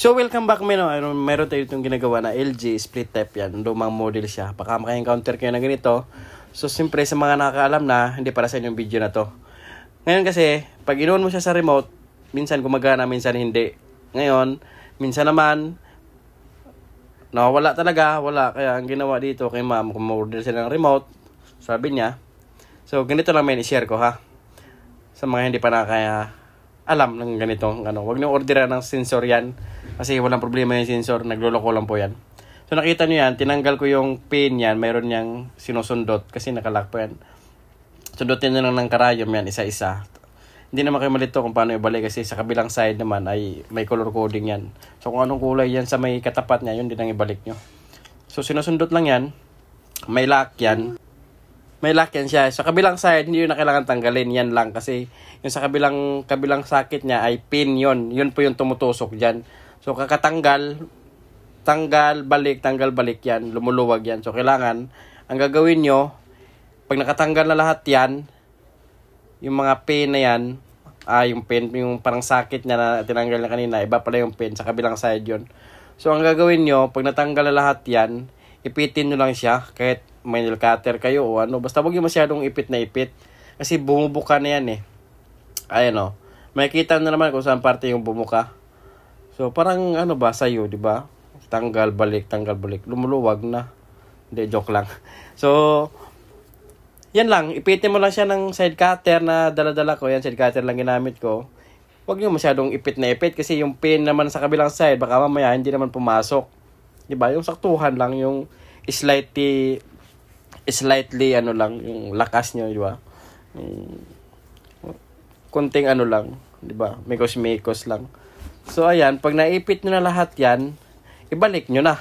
So welcome back, meron tayo itong ginagawa na LG split type yan. Lumang model siya. Baka maka-encounter kayo na ganito. So siyempre sa mga nakakaalam na, hindi para sa inyong video na to. Ngayon kasi, pag inuon mo siya sa remote, minsan gumagana, minsan hindi. Ngayon, minsan naman, nawawala talaga, wala. Kaya ang ginawa dito kay ma'am, kung ma-order sila ng remote, sabi niya. So ganito lang may i-share ko ha. Sa mga hindi pa nakakaya alam ng ganitong ano, wag niyo orderan ng sensor yan kasi walang problema yung sensor, nagloloko lang po yan. So nakita niyo yan, tinanggal ko yung pin yan, mayroon niyang sinusundot kasi nakalock po yan. Sundutin niyo lang ng karayom yan isa-isa. Hindi naman kayo malito kung paano ibalik kasi sa kabilang side naman ay may color coding yan. So kung anong kulay yan sa may katapat niya, yun din ang ibalik niyo. So sinusundot lang yan, may lock yan. May lock yan siya. Sa kabilang side, hindi yun na kailangan tanggalin. Yan lang. Kasi yung sa kabilang socket niya ay pin yun. Yun po yung tumutusok dyan. So, kakatanggal, tanggal, balik yan. Lumuluwag yan. So, kailangan, ang gagawin nyo, pag nakatanggal na lahat yan, yung mga pin na yan, yung pin, yung parang socket niya na tinanggal na kanina, iba pala yung pin. Sa kabilang side yun. So, ang gagawin nyo, pag natanggal na lahat yan, ipitin nyo lang siya. Kahit may nail cutter kayo o ano. Basta huwag yung masyadong ipit na ipit. Kasi bumubuka na yan eh. Ayan o. Makikita na naman kung saan parte yung bumuka. So parang ano ba sa'yo, di ba? Tanggal, balik. Lumuluwag na. Hindi, joke lang. So, yan lang. Ipitin mo lang siya ng side cutter na dala-dala ko. Yan, side cutter lang ginamit ko. Huwag yung masyadong ipit na ipit. Kasi yung pin naman sa kabilang side, baka mamaya hindi naman pumasok. Di ba? Yung saktuhan lang, yung slightly ano lang yung lakas niyo, di ba? Konting ano lang, di ba? Mikos lang. So ayan, pag naipit niyo na lahat 'yan, ibalik niyo na.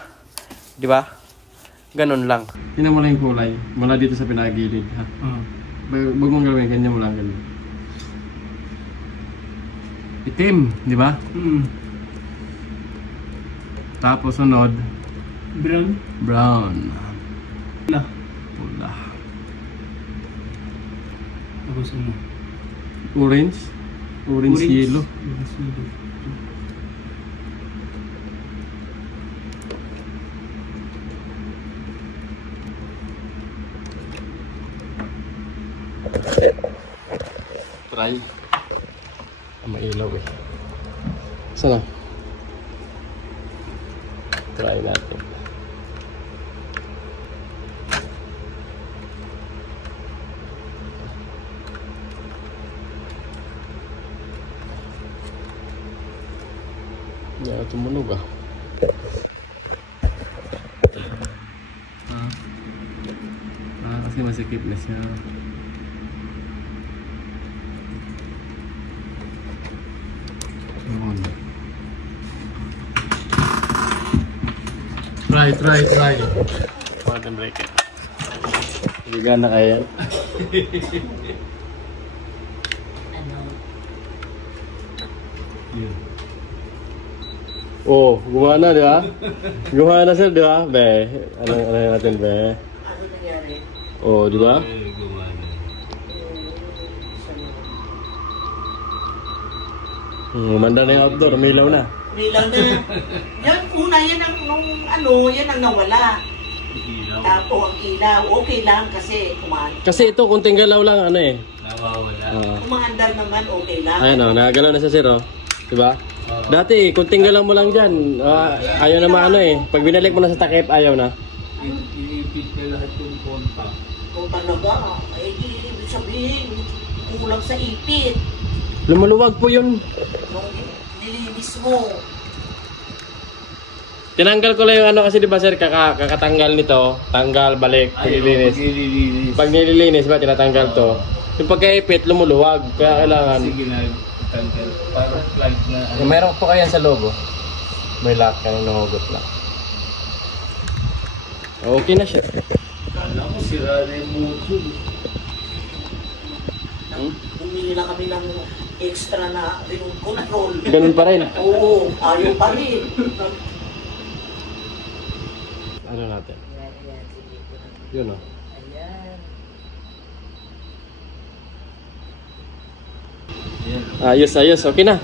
Di ba? Ganun lang. Tingnan mo lang yung kulay mula dito sa pinagilid, ha. Wag mong gawin ganyan mo lang ganun. Itim, di ba? Tapos sunod, brown. Pula. Tapos ano? Orange yellow. Try. Mailaw eh. Sana. Try natin. Ya, tumunog ah. Kasi masikip na siya. Try. Button break it. Hindi gana kaya yan. Oh, gumana di ba? Gumana sir di ba? Be, ano natin be? Ano nangyari? Oh, di ba? Umanda na yung outdoor, umilaw na. Umilaw na. Yan, una yan ang yan ang nawala. Tapo ang ilaw. Okay lang kasi kumanda. Kasi ito, kunting galaw lang, ano eh. Nawawala. Kumandar naman, okay lang. Ayan o, nagagalaw na sa sir o. Diba? Dati, kunting galaw mo lang dyan. Ayaw na maano eh. Pag binalik mo na sa takip, ayaw na. Iipit ka lahat yung contact. Kung talaga, ay ibig sabihin, kulang sa ipit. Lumuluwag po yun. Nung nilinis mo. Tinanggal ko lang yung ano kasi diba sir, kakatanggal nito. Tanggal, balik, paglilinis. Pag nililinis ba, tinatanggal to. Yung pagkaipit, lumuluwag. Kaya kailangan. Sige na, tanggal. Parang flight na. Mayroon po kayan sa logo. May lock ka nang nahugot lang. Okay na siya. Kala ko sira na yung motor. Bumili na kami ng extra na remote control. Ganun pa rin. Oo, ayaw pa rin. Ano natin? Yun o. Ayan. Ayos, ayos. Okay na.